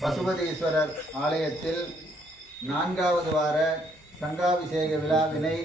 பசுபதீஸ்வரர் ஆலயத்தில் 4வது வார சங்காபிஷேக விழாவினை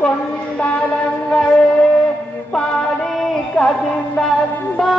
கொண்டாடங்கள் பாடி கசிந்தன்பா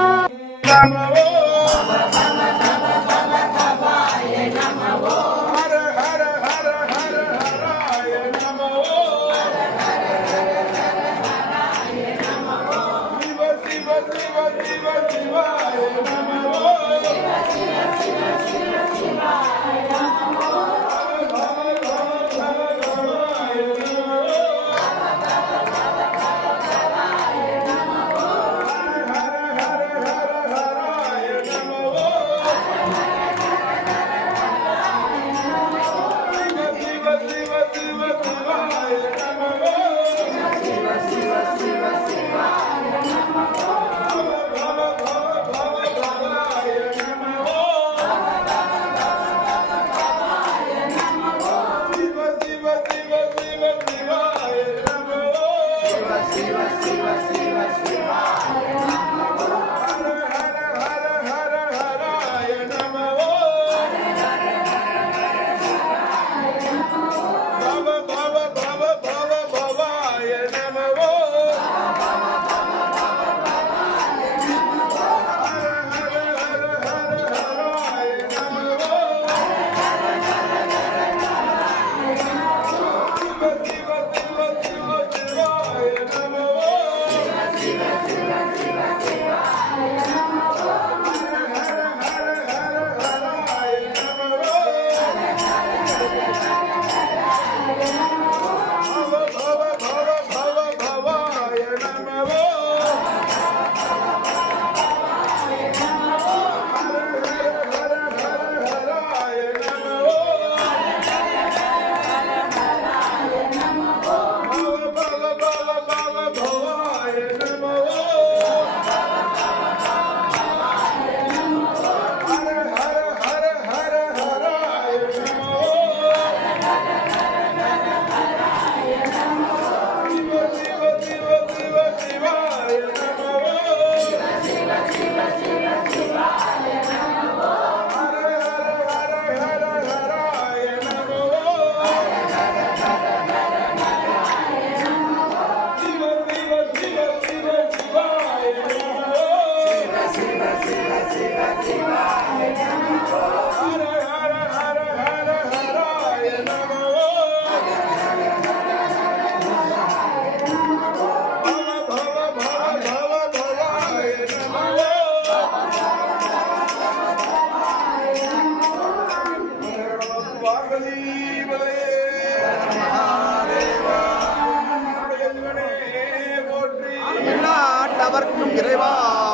இறைவா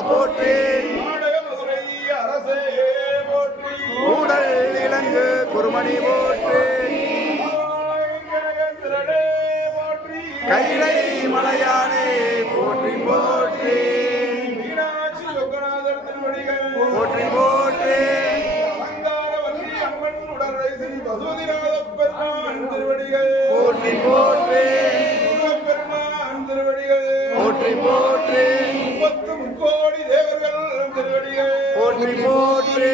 போற்றி, கூடல் இலங்கு குருமணி போற்றி, கைலை மலையானே போற்றி போற்றி போற்றி போற்றி, போற்றி போற்றி போற்றி போற்றி, முக்கோடி தேவர்கள் திருவடிகள் போற்றி போற்றி,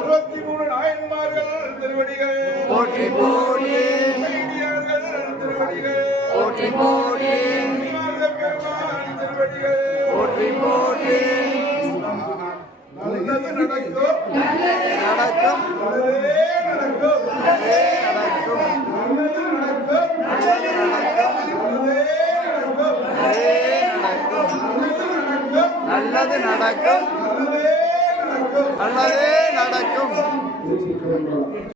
63 நாயன்மார்கள் திருவடிகள் போற்றி போற்றி திருவடிகள் போற்றி போற்றி. திருவடிகள் போற்றி போற்றி நல்லது நடக்கும் நடக்கும் நல்லதே நடக்கும் நல்லதே நடக்கும் நல்லது நடக்கும் நல்லது நடக்கும் நல்லதே நடக்கும் நல்லது நடக்கும் நல்லது நடக்கும் நல்லது நடக்கும் நல்லதே நடக்கும்